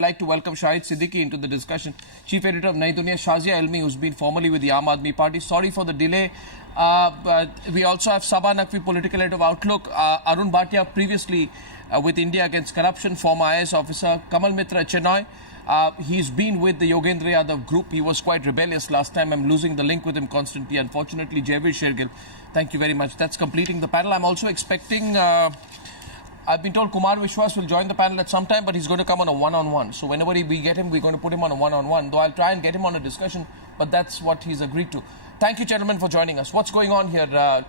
I'd like to welcome Shahid Siddiqui into the discussion. Chief Editor of Nayi Duniya, Shazia Elmi, who's been formerly with the Aam Aadmi Party. Sorry for the delay. But we also have Sabah Naqvi, Political Head of Outlook. Arun Bhatia, previously with India Against Corruption, former IS officer. Kamal Mitra, Chennai. He's been with the Yogendra Yadav group. He was quite rebellious last time. I'm losing the link with him constantly. Unfortunately, Jaiveer, Shergill. Thank you very much. That's completing the panel. I'm also expecting... I've been told Kumar Vishwas will join the panel at some time, but he's going to come on a one-on-one. So whenever we get him, we're going to put him on a one-on-one. Though I'll try and get him on a discussion, but that's what he's agreed to. Thank you, gentlemen, for joining us. What's going on here?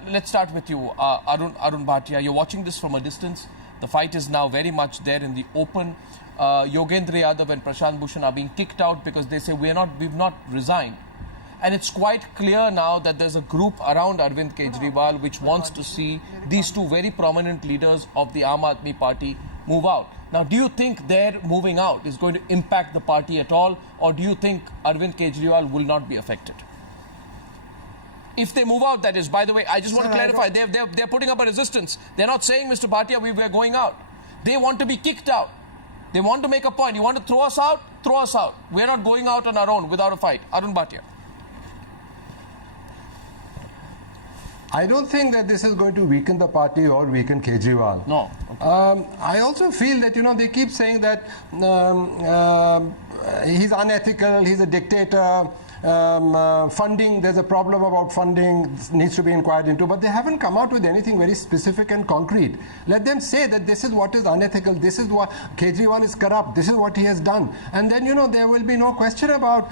Let's start with you, Arun Bhatia. You're watching this from a distance. The fight is now very much there in the open. Yogendra Yadav and Prashant Bhushan are being kicked out because they say we've not resigned. And it's quite clear now that there's a group around Arvind Kejriwal which wants to see these two very prominent leaders of the Aam Aadmi Party move out. Now, do you think their moving out is going to impact the party at all, or do you think Arvind Kejriwal will not be affected? If they move out, that is. By the way, I just want to clarify, they're putting up a resistance. They're not saying, Mr. Bhatia, we're going out. They want to be kicked out. They want to make a point. You want to throw us out? Throw us out. We're not going out on our own without a fight. Arun Bhatia. I don't think that this is going to weaken the party or weaken Kejriwal. No. Okay. I also feel that, they keep saying that he's unethical, he's a dictator, funding, there's a problem about funding, needs to be inquired into, but they haven't come out with anything very specific and concrete. Let them say that this is what is unethical, this is what Kejriwal is corrupt, this is what he has done. And then, there will be no question about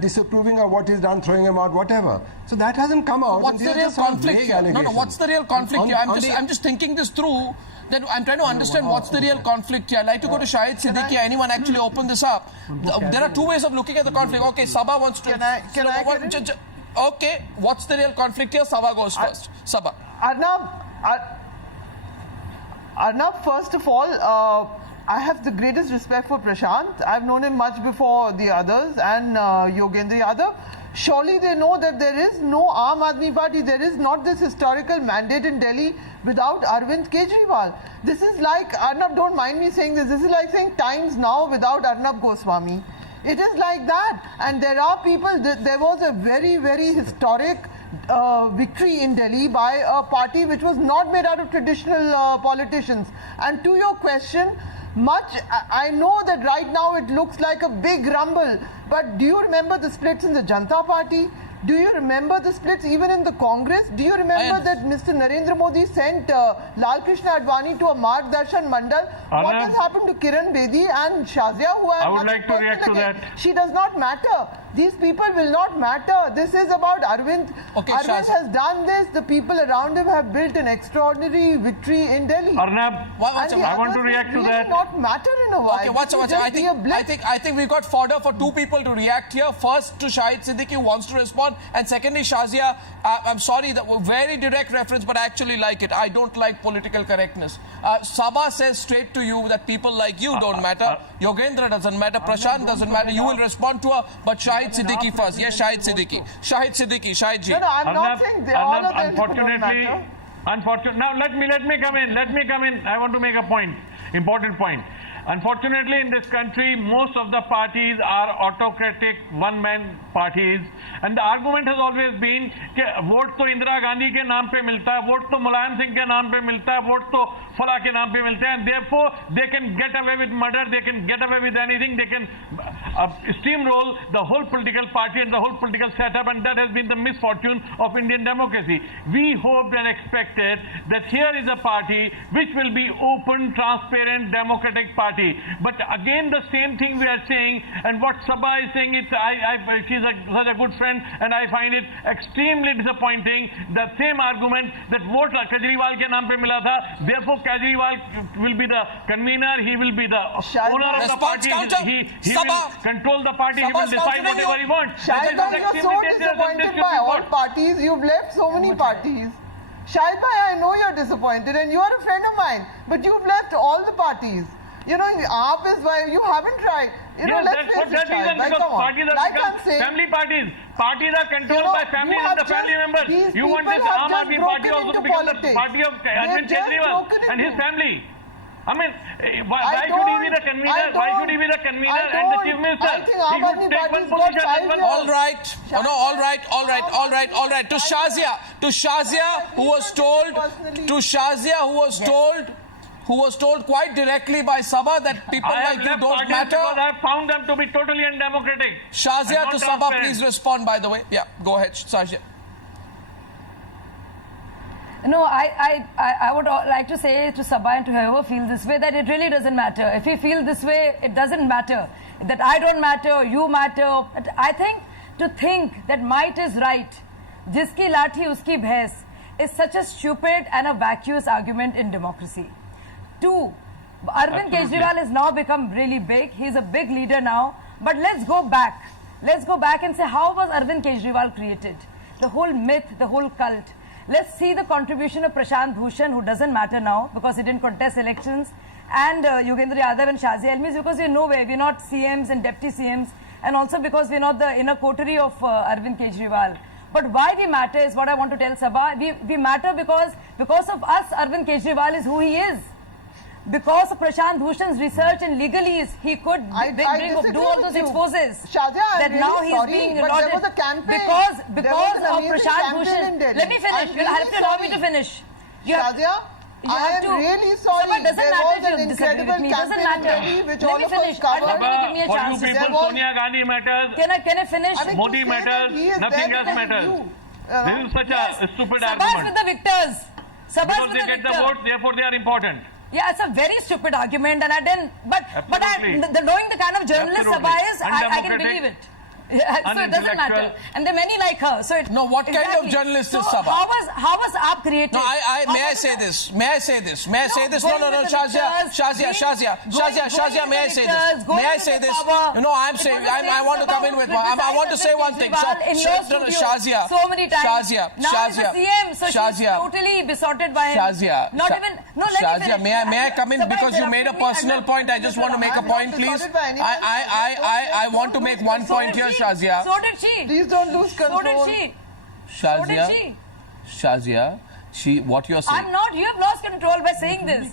disapproving of what he's done, throwing him out, whatever. So that hasn't come out. What's the real conflict here? No, what's the real conflict here? I'm just thinking this through. Then I'm trying to understand what's the real conflict here. I'd like to go to Shahid Siddiqui. Anyone actually open this up? There are two ways of looking at the conflict. Okay, Sabah wants to... Can I okay, what's the real conflict here? Sabah goes first. Sabah. Arnab, first of all, I have the greatest respect for Prashant. I've known him much before the others and Yogendra Yadav. Surely they know that there is no Aam Aadmi Party, there is not this historical mandate in Delhi without Arvind Kejriwal. This is like, Arnab, don't mind me saying this is like saying Times Now without Arnab Goswami. It is like that. And there are people, there was a very, very historic victory in Delhi by a party which was not made out of traditional politicians. And to your question, I know that right now it looks like a big rumble, but do you remember the splits in the Janata Party? Do you remember the splits even in the Congress? Do you remember that Mr. Narendra Modi sent Lal Krishna Advani to a Marg Darshan Mandal? What has happened to Kiran Bedi and Shazia, who I would like to react to that. She does not matter. These people will not matter. This is about Arvind. Okay, Arvind has done this. The people around him have built an extraordinary victory in Delhi. Arnab, I want to react to that. Not matter in a while. Okay, I think we've got fodder for two people to react here. First to Shahid Siddiqui, who wants to respond, and secondly Shazia. I'm sorry, that very direct reference, but I actually like it. I don't like political correctness. Sabah says straight to you that people like you don't matter. Yogendra doesn't matter. Prashant doesn't matter. You will respond to her, but Shahid Siddiqui first. Yes, Shahid Siddiqui. Shahid Ji. No, I'm not saying all of them don't matter. Unfortunately, now let me come in. I want to make a point, important point. Unfortunately, in this country, most of the parties are autocratic, one-man parties. And the argument has always been that vote to Indira Gandhi ke naam pe milta hai, vote to Mulayam Singh ke naam pe milta hai, vote to Fala ke naam pe milta hai, and therefore they can get away with murder, they can get away with anything, they can steamroll the whole political party and the whole political setup, and that has been the misfortune of Indian democracy. We hoped and expected that here is a party which will be open, transparent, democratic party. But again, the same thing we are saying, and what Sabah is saying, she's such a good friend, and I find it extremely disappointing. The same argument that vote Kejriwal ke naam pe mila tha, therefore Kejriwal will be the convener, he will be the owner of the party, he will control the party, he will decide whatever he wants. Shahid bhai, you're so disappointed by all parties, you've left so many parties. Shahid bhai, I know you're disappointed, and you are a friend of mine, but you've left all the parties. AAP is why you haven't tried. That's for that reason, because parties are family parties. Parties are controlled by families and the family members. You want this Aam Aadmi Party also to become the party of Arvind Kejriwal and his family. I mean, why should he be the convener? Why should he be the convener and the chief minister? I think Aam He Aadmi should take Party's one got position 5 and one. years. All right. Oh, no, all right. To Shazia, who was told quite directly by Sabah that people I have like you left don't parties matter. because I have found them to be totally undemocratic. Shazia and to not Sabah, transparent. please respond, by the way. Yeah, go ahead, Shazia. No, I would like to say to Sabah and to whoever feels this way that it really doesn't matter. If you feel this way, it doesn't matter. That I don't matter, you matter. I think to think that might is right, jiski lathi uski bhais, is such a stupid and a vacuous argument in democracy. Two, Arvind Kejriwal has now become really big. He's a big leader now. But let's go back. Let's go back and say, how was Arvind Kejriwal created? The whole myth, the whole cult. Let's see the contribution of Prashant Bhushan, who doesn't matter now because he didn't contest elections, and Yogendra Yadav and Shazia Elmi, because we're nowhere. We're not CMs and deputy CMs, and also because we're not the inner coterie of Arvind Kejriwal. But why we matter is what I want to tell Sabah. We matter because of us, Arvind Kejriwal is who he is. Because of Prashant Bhushan's research and legalese, he could do all those exposes. Shazia, that I'm now really he's sorry, being but lauded. there was a campaign. Because There was an of amazing Prashant campaign in Bhushan. Delhi. Let me finish. I'm You'll have to really allow me to sorry. finish. You have- Shazia, you I have am to- really sorry. Sabah, doesn't There matter was if you an disagree with incredible me. Doesn't campaign in matter. Delhi which Let all me of us finish. covered. Arnab, give me a For chance. you people, There was- Sonia Gandhi matters. Can I finish? I mean, Modi to say that matters, he is nothing there else because of matters. you. This is such a stupid Sabah's argument. with the victors. Sabah's Because with they the get the victors. votes, therefore they are important. Yeah, it's a very stupid argument, and I didn't. Absolutely. Knowing the kind of journalist Absolutely. Sabah is, I can Undemocratic. believe it. Yeah, so it doesn't matter. Unintellectual. And there are many like her. So it, No, what kind of journalist is Sabah? How was AAP created? No, may I was say the- this? May I say this? May I say this? going No, with the Shazia, victors, Shazia, may I say this? going May I with say the this? power. No, I'm It saying, was the same I want to Sabah come in who with, I want to say one thing. criticized in your studio Shazia, so many times. Shazia, Now he's a CM, so she's Shazia. totally besotted by him. Shazia, Not even. No, let me Shazia, finish. may I come in Sabah because you made a interrupted me. personal I'm not- point. I just want to make a I'm not point, please. distorted by anyone. I want to make one So point did here, she. Shazia. So did she. Please don't lose control. So did she. Shazia, what you're saying. I'm not. You have lost control by saying this.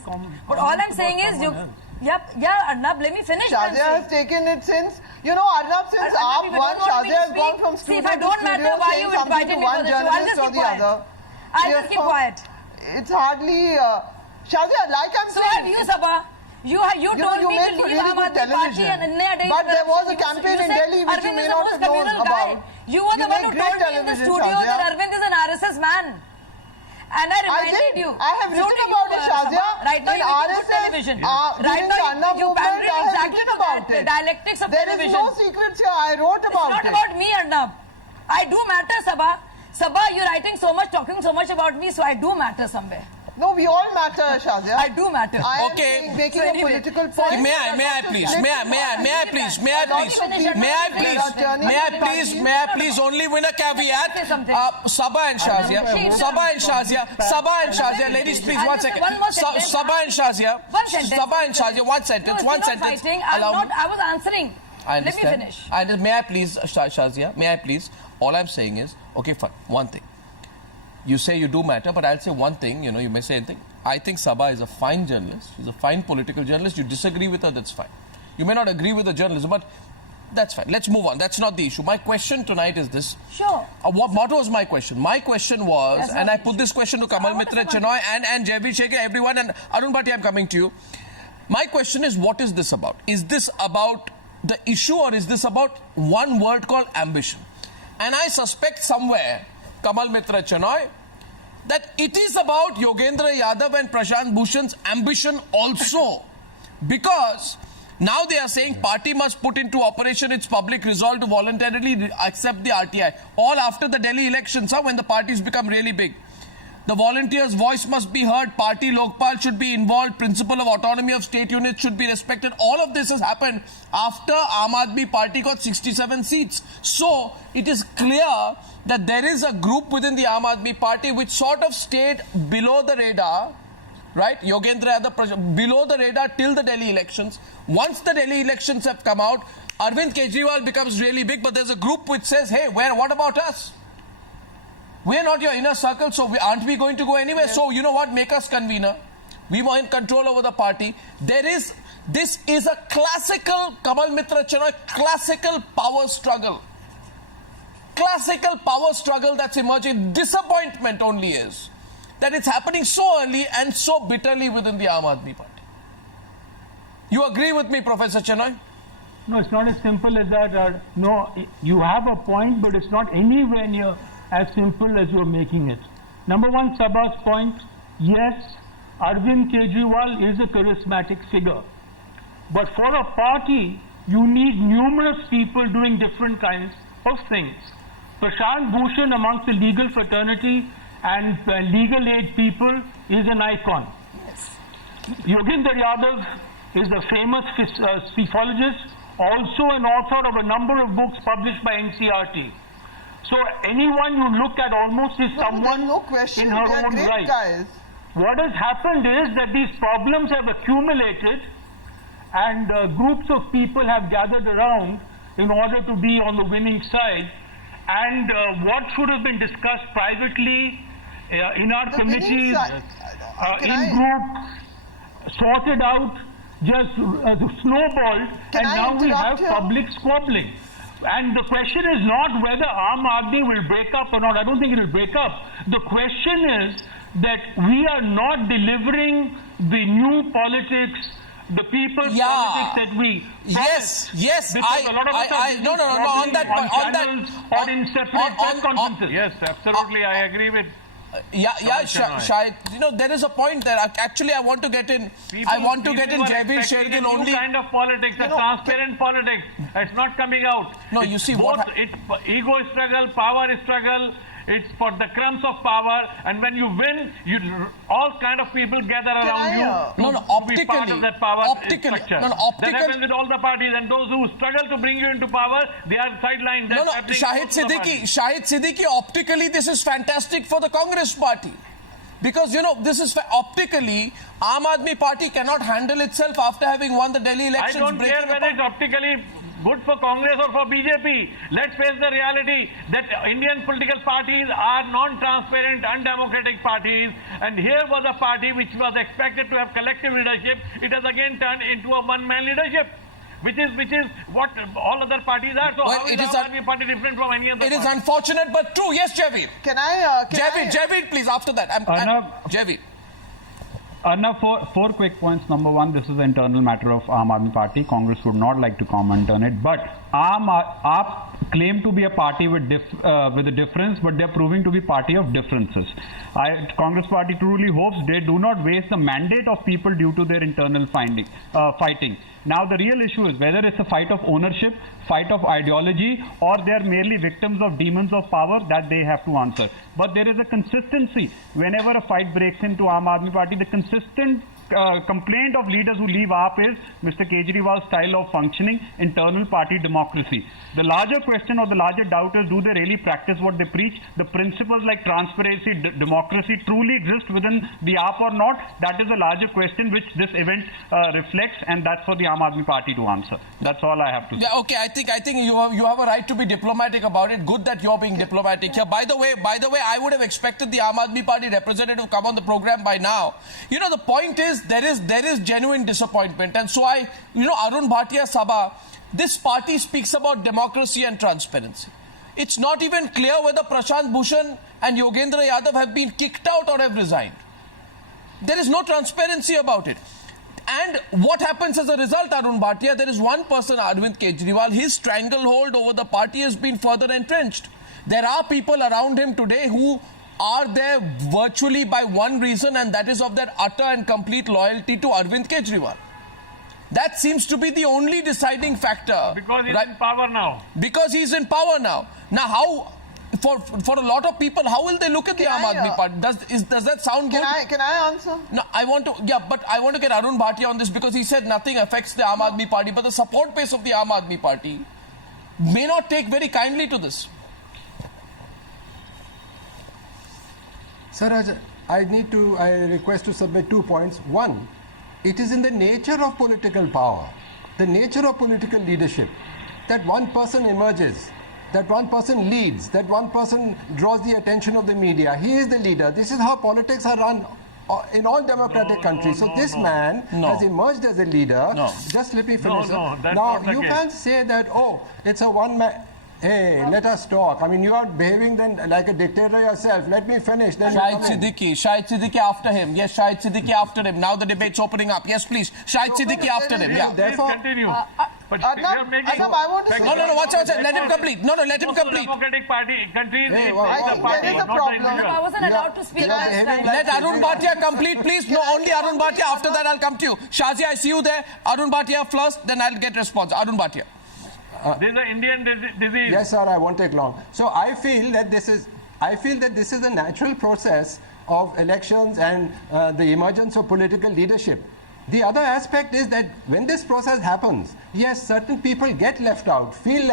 But all I'm saying is you. Yeah, Arnab, let me finish. what I'm Shazia has saying. taken it since, Arnab, since Arnab, if AAP you won, don't want me to Shazia has speak, gone from see, studio if I to don't matter, studio why saying you something invited to me for one the show? I'll journalist just or keep the quiet. other. I'll just keep quiet. It's hardly, Shazia, like I'm So have saying. you, Sabah. You told you me made to for leave really Aam good Aadmi Party television. and India Day But there was a corruption. campaign You in said Delhi which you Arvind may is the not most have known communal about. guy. You were the You one make who great told me in the television, studio Shazia. that Arvind is an RSS man. And I reminded did. you. I have So written do about you, it, Shazia. Sabah. Right now In you make good RSS, television. during Right the now Anna you movement, pandering I have exactly written to that, about the it. dialectics of There is television. no secrets here. I wrote about It's not it. about me, Arnab. I do matter, Sabah. Sabah, you're writing so much, talking so much about me, so I do matter somewhere. No, we all matter, Shazia. I do matter. I am Okay. saying, making So a anyway, political so point. May I please only win a caveat. Say something. Sabah and Shazia, ladies, please, I'll one just say second. one more sentence. Sabah and Shazia, One sentence. Sabah and Shazia, one No, sentence, it's one not sentence. fighting. Allow me. I was answering. I Let me understand. finish. May I please, Shazia, may I please? All I'm saying is, okay, fine, one thing. You say you do matter, but I'll say one thing, you may say anything. I think Sabah is a fine journalist. She's a fine political journalist. You disagree with her, that's fine. You may not agree with the journalism, but that's fine. Let's move on. That's not the issue. My question tonight is this. Sure. What was my question? My question was, That's and not I the put this question to Kamal What is Mitra the Chenoy and Jaiveer Sheikh, everyone, and Arun Bhatia, I'm coming to you. My question is, what is this about? Is this about the issue or is this about one word called ambition? And I suspect somewhere, Kamal Mitra Chenoy, that it is about Yogendra Yadav and Prashant Bhushan's ambition also. Because now they are saying party must put into operation its public resolve to voluntarily accept the RTI. All after the Delhi elections, when the parties become really big. The volunteers' voice must be heard. Party Lokpal should be involved. Principle of autonomy of state units should be respected. All of this has happened after Aam Aadmi Party got 67 seats. So it is clear that there is a group within the Aam Aadmi Party which sort of stayed below the radar, right? Yogendra Yadav below the radar till the Delhi elections. Once the Delhi elections have come out, Arvind Kejriwal becomes really big, but there's a group which says, hey, what about us? We're not your inner circle, so aren't we going to go anywhere? So, you know what? Make us convener. We were in control over the party. This is a classical, Kamal Mitra Chinoy, classical power struggle. Classical power struggle that's emerging. Disappointment only is that it's happening so early and so bitterly within the Aam Aadmi Party. You agree with me, Professor Chinoy? No, it's not as simple as that. No, you have a point, but it's not anywhere near as simple as you're making it. Number one, Sabah's point, yes, Arvind Kejriwal is a charismatic figure. But for a party, you need numerous people doing different kinds of things. Prashant Bhushan amongst the legal fraternity and legal aid people is an icon. Yes. Yogendra Yadav is a famous spephologist, also an author of a number of books published by NCRT. So anyone you look at almost is someone no question. in her They are own great right. guys. What has happened is that these problems have accumulated and groups of people have gathered around in order to be on the winning side. And what should have been discussed privately in our The committees, winning side- groups, sorted out, just snowballed, Can and I now we have interrupt here? public squabbling. And the question is not whether Aam Aadmi will break up or not. I don't think it will break up. The question is that we are not delivering the new politics, the people's politics that we Yes, promised. yes. Because a lot of us are No, on that on point, channels or in separate press conferences. Yes, absolutely, I agree with. Shahid, there is a point there. Actually, I want to get in. Jaiveer, Shergill new only. kind of politics, a transparent politics. It's not coming out. No, It's you see both, what it's ego struggle, power struggle. It's for the crumbs of power, and when you win, all kind of people gather around you. To be part of that power structure. That happens with all the parties, and those who struggle to bring you into power, they are sidelined. Shahid Siddiqui, optically, this is fantastic for the Congress party. Because, this is optically, Aam Aadmi Party cannot handle itself after having won the Delhi elections. I don't care whether it's optically good for Congress or for BJP. Let's face the reality that Indian political parties are non-transparent, undemocratic parties. And here was a party which was expected to have collective leadership. It has again turned into a one-man leadership, which is what all other parties are. So how is Aam Aadmi Party different from any other party? It is unfortunate but true. Yes, Jaiveer. Jaiveer, please, after that. Jaiveer. Now, four quick points. Number one, this is an internal matter of Aam Aadmi Party. Congress would not like to comment on it. But AAP claim to be a party with a difference, but they're proving to be party of differences. Congress Party truly hopes they do not waste the mandate of people due to their internal fighting. Now, the real issue is whether it's a fight of ownership, fight of ideology, or they're merely victims of demons of power that they have to answer. But there is a consistency. Whenever a fight breaks into Aam Aadmi Party, the consistent complaint of leaders who leave AAP is Mr. Kejriwal's style of functioning, internal party democracy. The larger question or the larger doubt is, do they really practice what they preach? The principles like transparency, democracy truly exist within the AAP or not? That is a larger question which this event reflects, and that's for the Aam Aadmi Party to answer. That's all I have to say. Yeah, okay. I think you have a right to be diplomatic about it. Good that you're being diplomatic here. By the way, I would have expected the Aam Aadmi Party representative to come on the program by now. The point is there is genuine disappointment, and so Arun Bhatia Sabha, this party speaks about democracy and transparency. It's not even clear whether Prashant Bhushan and Yogendra Yadav have been kicked out or have resigned. There is no transparency about it. And what happens as a result, Arun Bhatia? There is one person, Arvind Kejriwal, his stranglehold over the party has been further entrenched. There are people around him today who are there virtually by one reason, and that is of their utter and complete loyalty to Arvind Kejriwal. That seems to be the only deciding factor. Because he's in power now. Because he's in power now. Now, how, for a lot of people, how will they look at the Aam Aadmi Party? Does that sound good? Can I answer? No, I want to get Arun Bhatia on this, because he said nothing affects the Aam Aadmi Party, but the support base of the Aam Aadmi Party may not take very kindly to this. Sir, I request to submit 2 points. One, it is in the nature of political power, the nature of political leadership, that one person emerges, that one person leads, that one person draws the attention of the media. He is the leader. This is how politics are run in all democratic countries. So this man has emerged as a leader. Just let me finish. That's now, not the you case. can't say that, oh, it's a one-man... Hey, let us talk. I mean, you are behaving then like a dictator yourself. Let me finish. Then Shahid Siddiqui after him. Yes, Shahid Siddiqui after him. Now the debate's opening up. Yes, please. Shahid Siddiqui after him. Yeah. Therefore, Please continue. But Arnab, you're making... I want to say... No, watch out. Let him complete. No, let him Most of complete. democratic countries, Hey, it's wow, I the think party, there is a not the problem. individual. I wasn't allowed to speak last time. Let Arun Bhatia complete, please. No, only Arun Bhatia. After that, I'll come to you. Shazia, I see you there. Arun Bhatia first, then I'll get response. Arun Bhatia. This is an Indian disease. yes, sir, I won't take long. So I feel that this is a natural process of elections and the emergence of political leadership. The other aspect is that when this process happens, yes, certain people get left out, feel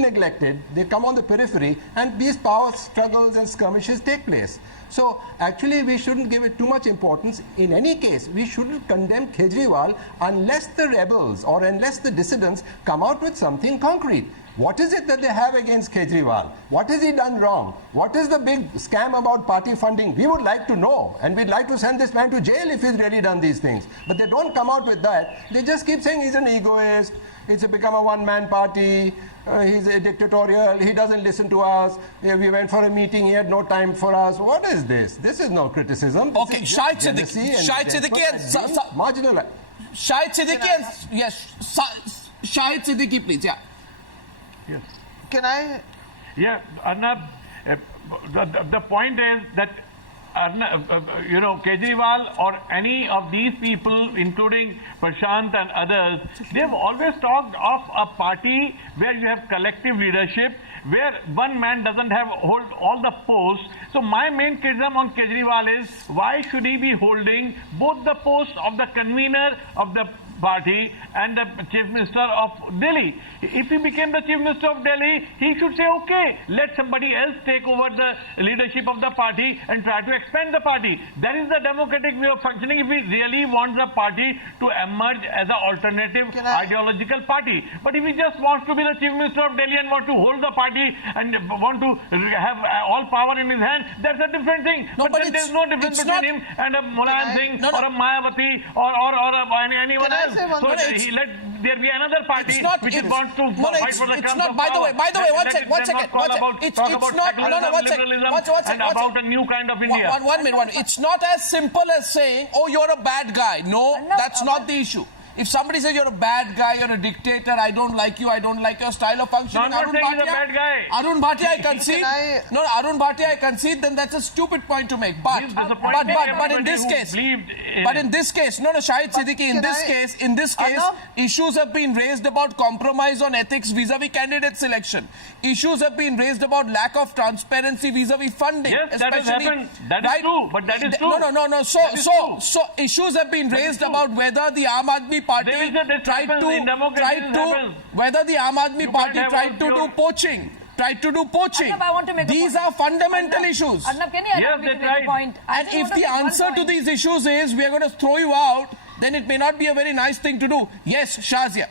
neglected, they come on the periphery, and these power struggles and skirmishes take place. So actually we shouldn't give it too much importance. In any case, we shouldn't condemn Kejriwal unless the rebels or unless the dissidents come out with something concrete. What is it that they have against Kejriwal? What has he done wrong? What is the big scam about party funding? We would like to know, and we'd like to send this man to jail if he's really done these things. But they don't come out with that. They just keep saying he's an egoist, it's become a one-man party, he's a dictatorial, he doesn't listen to us, we went for a meeting, he had no time for us. What is this? This is no criticism. This Okay, is Shahid just jealousy Siddiqui and marginal. Shahid Siddiqui and yes, Shahid Siddiqui, please. Yeah. Yes. Can I... Yeah, Arnab, the point is that Kejriwal or any of these people, including Prashant and others, they've always talked of a party where you have collective leadership, where one man doesn't hold all the posts. So my main criticism on Kejriwal is, why should he be holding both the posts of the convener of the party and the Chief Minister of Delhi? If he became the Chief Minister of Delhi, he should say, okay, let somebody else take over the leadership of the party and try to expand the party. That is the democratic way of functioning if we really want the party to emerge as an alternative ideological party. But if he just wants to be the Chief Minister of Delhi and want to hold the party and want to have all power in his hand, that's a different thing. No, but then there's no difference between him and a Mulayam Singh or a Mayawati or anyone Can I else. say one So thing? let there be another party which wants to fight for the it's crumbs not, of by the power. way, one second. Talk about secularism and about a new kind of India. One minute. It's not as simple as saying, oh, you're a bad guy. No, that's not the issue. If somebody says you're a bad guy, you're a dictator, I don't like you, I don't like your style of functioning. No, I'm not saying he's a bad guy. Arun Bhatia, I concede. Arun Bhatia, I concede. Then that's a stupid point to make. But in this case, Shahid Siddiqui, in this case, issues have been raised about compromise on ethics vis-a-vis candidate selection. Issues have been raised about lack of transparency vis-a-vis funding. Yes, that has happened. That is true. But that is true. No. So issues have been raised about whether the Aam Aadmi Party tried to do poaching. Arnab, I want to make These a point. are fundamental issues. Arnab, can you allow me to make a point? And if the answer to these issues is we are going to throw you out, then it may not be a very nice thing to do. Yes, Shazia.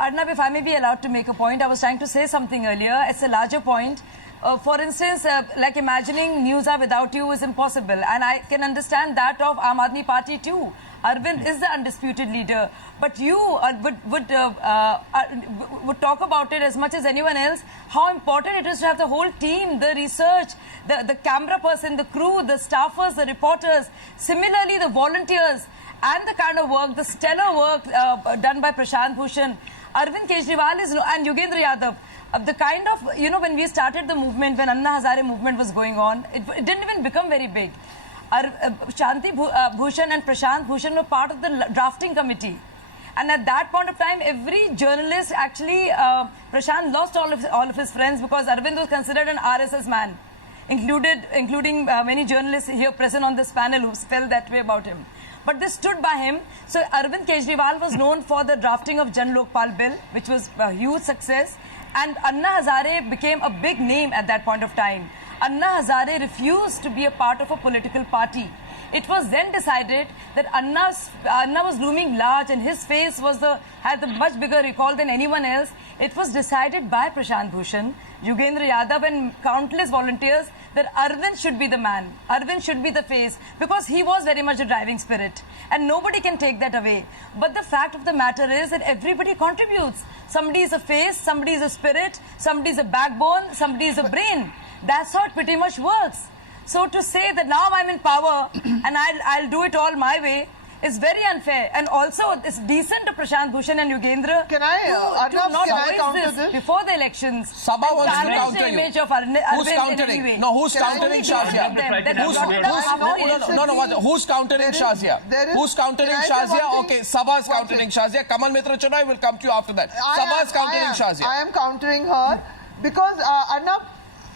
Arnab, if I may be allowed to make a point, I was trying to say something earlier. It's a larger point. For instance, like imagining Newshour without you is impossible. And I can understand that of Aam Aadmi Party too. Arvind is the undisputed leader. But you would talk about it as much as anyone else, how important it is to have the whole team, the research, the camera person, the crew, the staffers, the reporters, similarly the volunteers, and the kind of work, the stellar work done by Prashant Bhushan. Arvind Kejriwal is, and Yogendra Yadav, the kind of, when we started the movement, when Anna Hazare movement was going on, it didn't even become very big. Shanti Bhushan and Prashant Bhushan were part of the drafting committee. And at that point of time, every journalist actually, Prashant lost all of his friends because Arvind was considered an RSS man, including many journalists here present on this panel who felt that way about him. But they stood by him. So Arvind Kejriwal was known for the drafting of Jan Lokpal Bill, which was a huge success. And Anna Hazare became a big name at that point of time. Anna Hazare refused to be a part of a political party. It was then decided that Anna was looming large and his face had a much bigger recall than anyone else. It was decided by Prashant Bhushan, Yogendra Yadav and countless volunteers that Arvind should be the man. Arvind should be the face because he was very much the driving spirit and nobody can take that away. But the fact of the matter is that everybody contributes. Somebody is a face, somebody is a spirit, somebody is a backbone, somebody is a brain. That's how it pretty much works. So to say that now I'm in power and I'll do it all my way is very unfair. And also it's decent to Prashant Bhushan and Yogendra Can I, to not can I voice counter this this? before the elections. Sabha and wants to tarnish counter the you. image of Who's Arvind in any countering? way. No, who's Can I countering only Shazia? Them, that does Who's, not who's countering Shazia? Who's countering Shazia? Okay, Sabha is countering Shazia. Kamal Mitra Chenoy will come to you after that. Sabha is countering Shazia. I am countering her because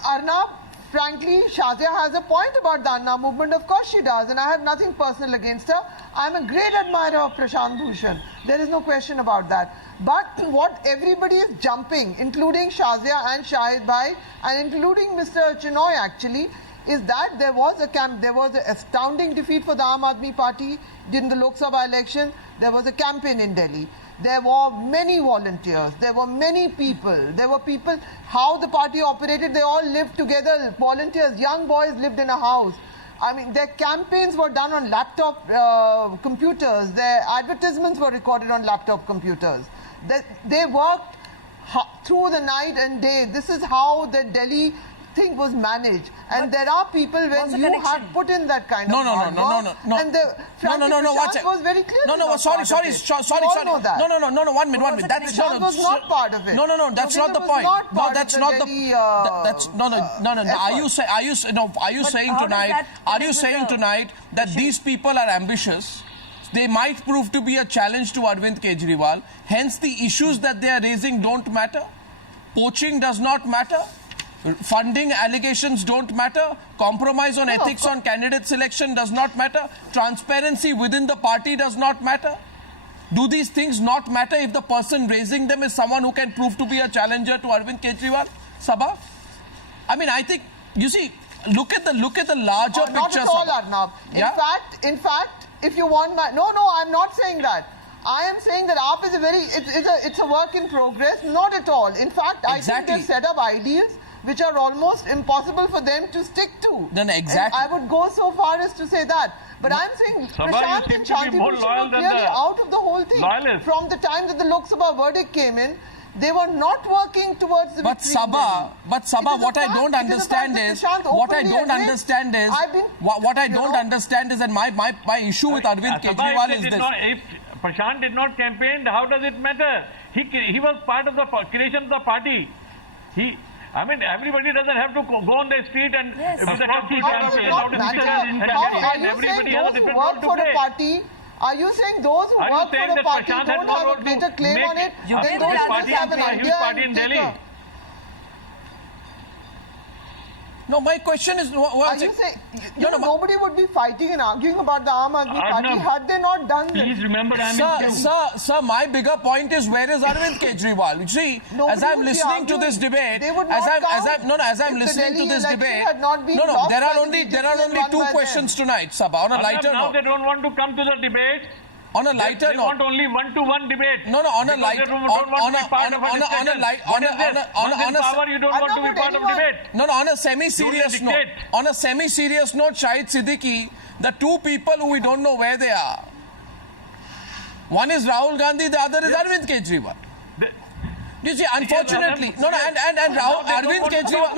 Arnab, frankly, Shazia has a point about the Anna movement. Of course she does, and I have nothing personal against her. I'm a great admirer of Prashant Bhushan. There is no question about that. But what everybody is jumping, including Shazia and Shahid Bhai, and including Mr. Chenoy actually, is that there was an astounding defeat for the Aam Aadmi Party during the Lok Sabha election. There was a campaign in Delhi. There were many volunteers. There were many people. There were people, how the party operated, they all lived together. Volunteers, young boys lived in a house. I mean, their campaigns were done on laptop computers. Their advertisements were recorded on laptop computers. They worked through the night and day. This is how the Delhi thing was managed, and there are people when you have put in that kind of hard work, and the Prashant was very clear. Sorry. 1 minute. Prashant was not part of it. No, that's not the point. No, that's not the. Are you saying tonight? Are you saying tonight that these people are ambitious? They might prove to be a challenge to Arvind Kejriwal. Hence, the issues that they are raising don't matter. Poaching does not matter. Funding allegations don't matter. Compromise on ethics on candidate selection does not matter. Transparency within the party does not matter. Do these things not matter if the person raising them is someone who can prove to be a challenger to Arvind Kejriwal? Sabha? I mean, I think, you see, look at the larger picture. Not at all, Arnab. In fact, if you want my... No, I'm not saying that. I am saying that AAP is it's a work in progress. Not at all. In fact, I think they've set up ideals which are almost impossible for them to stick to. Then exactly. And I would go so far as to say that. But I'm saying Prashant and Shanti were clearly out of the whole thing. Loyalists. From the time that the Lok Sabha verdict came in, they were not working towards the victory. But Sabha, what I don't understand is, and my issue with Arvind Kejriwal is this. If Prashant did not campaign, how does it matter? He was part of the creation of the party. I mean, everybody doesn't have to go on the street and with the Are you saying those who work for a party don't have a greater claim on it than those who have an idea and take a... No, my question is... Are you saying... nobody would be fighting and arguing about the Aam Aadmi Party had they not done this. Please remember, Sir, my bigger point is where is Arvind Kejriwal? You see, as I'm listening to this debate, there are only two questions tonight, Sabha. On a lighter now note, they don't want to come to the debate. On a lighter they note, want only one-to-one debate. No, on a light, on a semi-serious note, Shahid Siddiqui, the two people who we don't know where they are. One is Rahul Gandhi, the other is Arvind Kejriwal. You see, unfortunately, Arvind Kejriwal.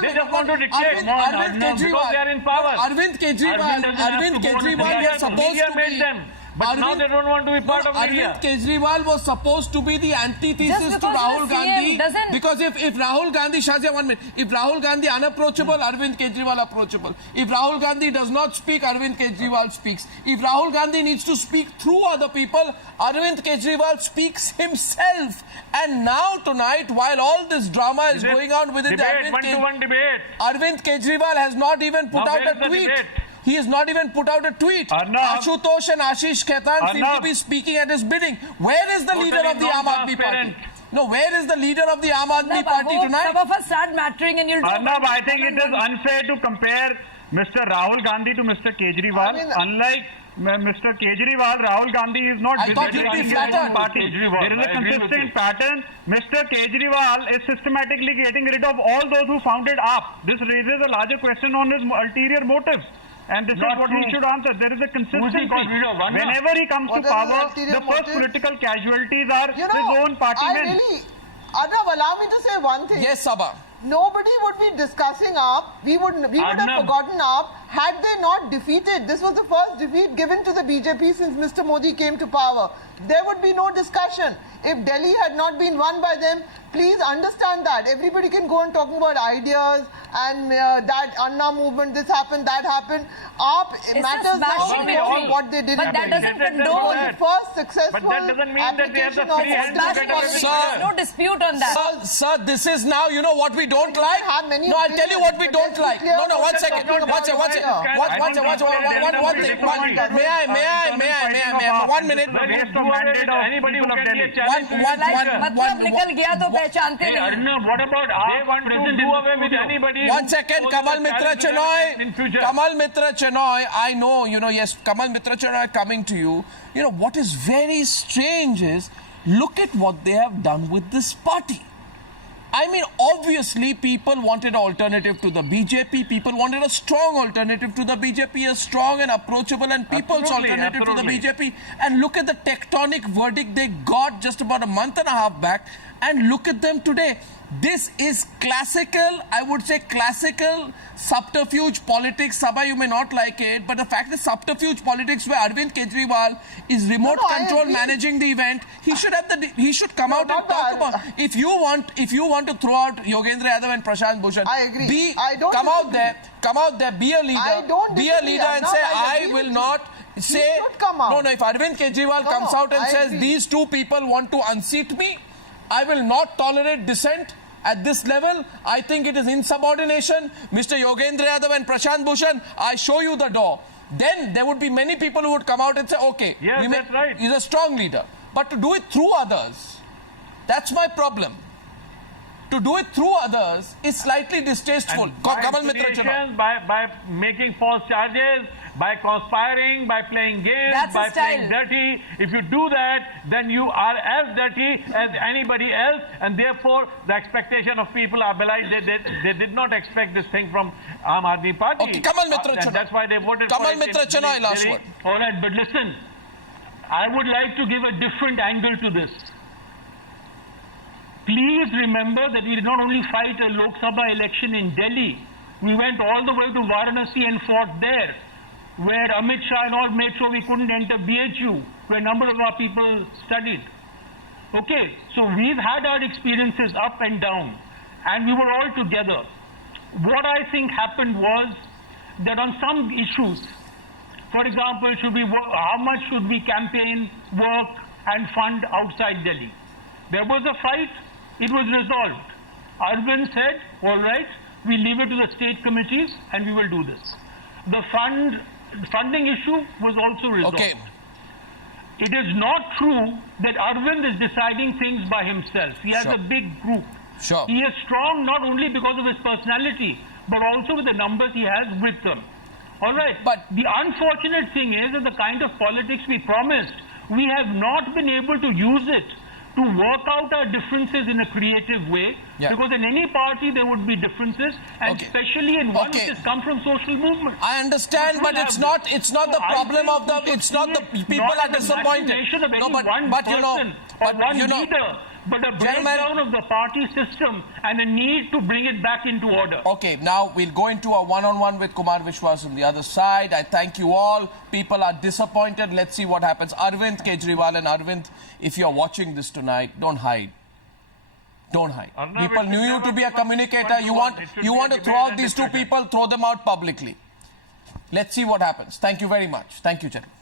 They just want to dictate. Because they are in power. Arvind Kejriwal was supposed to be. But now they don't want to be part of media. Arvind Kejriwal was supposed to be the antithesis to Rahul Gandhi. Because if Rahul Gandhi, Shazia, 1 minute, if Rahul Gandhi unapproachable, Arvind Kejriwal approachable. If Rahul Gandhi does not speak, Arvind Kejriwal speaks. If Rahul Gandhi needs to speak through other people, Arvind Kejriwal speaks himself. And now tonight, while all this drama is going on within the Arvind Kejriwal has not even put out a tweet. He has not even put out a tweet. Ashutosh and Ashish Khaitan seem to be speaking at his bidding. Where is the leader of the Aam Aadmi Party? No, where is the leader of the Aam Aadmi Party tonight? Some of us start mattering and you'll... Arnab, I think it is unfair to compare Mr. Rahul Gandhi to Mr. Kejriwal. Unlike Mr. Kejriwal, Rahul Gandhi is not I thought you'd be flattered. party. There is a consistent pattern. Mr. Kejriwal is systematically getting rid of all those who founded AAP. This raises a larger question on his ulterior motives. And this is what he should answer. There is a consistency. Whenever he comes to power, the first political casualties are his own party men. Arnav, allow me to say one thing. Yes, Sabah. Nobody would be discussing AAP. We would have forgotten AAP had they not defeated. This was the first defeat given to the BJP since Mr. Modi came to power. There would be no discussion. If Delhi had not been won by them, please understand that. Everybody can go on talking about ideas and that Anna movement, this happened, that happened. AAP matters now what they did. But that doesn't condone the first successful But that doesn't mean that they have the free hand to get There's no dispute on that. Sir, this is now, you know what we don't like? No, I'll tell you what we don't like. No, one second. Watch it. One thing. May I? 1 minute. Anybody who can be a challenge. मतलब निकल गया तो पहचानते नहीं. What about they want to do away with anybody? 1 second, Kamal Mitra Chenoy, I know, yes, Kamal Mitra Chenoy coming to you. What is very strange is, look at what they have done with this party. I mean, obviously, people wanted an alternative to the BJP. People wanted a strong alternative to the BJP, a strong and approachable and people's alternative to the BJP. And look at the tectonic verdict they got just about a month and a half back. And look at them today. This is classical, I would say classical subterfuge politics. Sabha, you may not like it, but the fact is subterfuge politics where Arvind Kejriwal is remote control managing the event. He should have he should come out and talk about. If you want to throw out Yogendra Yadav and Prashant Bhushan, I agree. Come out there, be a leader, and say I will not. Say no. If Arvind Kejriwal comes out and says these two people want to unseat me, I will not tolerate dissent at this level. I think it is insubordination. Mr. Yogendra Yadav and Prashant Bhushan, I show you the door. Then there would be many people who would come out and say, okay, that's right. He's a strong leader. But to do it through others, that's my problem. To do it through others is slightly distasteful. Kamal Mitra Chenoy. By making false charges, by conspiring, by playing games, by playing dirty. If you do that, then you are as dirty as anybody else, and therefore the expectation of people are belied. They did not expect this thing from Aam Aadmi Party. Okay, Kamal Mitra Chenoy. That's why they voted Kamal for it. Mitra Chenoy, last word. All right, but listen, I would like to give a different angle to this. Please remember that we did not only fight a Lok Sabha election in Delhi, we went all the way to Varanasi and fought there, where Amit Shah and all made sure we couldn't enter BHU, where a number of our people studied. Okay, so we've had our experiences up and down, and we were all together. What I think happened was that on some issues, for example, how much should we campaign, work, and fund outside Delhi? There was a fight. It was resolved. Arvind said, all right, we leave it to the state committees and we will do this. The funding issue was also resolved. Okay. It is not true that Arvind is deciding things by himself. He has a big group. Sure. He is strong not only because of his personality, but also with the numbers he has with them. All right. But the unfortunate thing is that the kind of politics we promised, we have not been able to use it to work out our differences in a creative way, because in any party there would be differences, and especially in one which has come from social movements. I understand, but it's not the problem of the. It's not the people are disappointed. No, but a breakdown of the party system and a need to bring it back into order. Okay, now we'll go into a one-on-one with Kumar Vishwas on the other side. I thank you all. People are disappointed. Let's see what happens. Arvind Kejriwal and Arvind, if you're watching this tonight, don't hide. Don't hide. People knew you to be a communicator. You want to throw out these two people, throw them out publicly. Let's see what happens. Thank you very much. Thank you, gentlemen.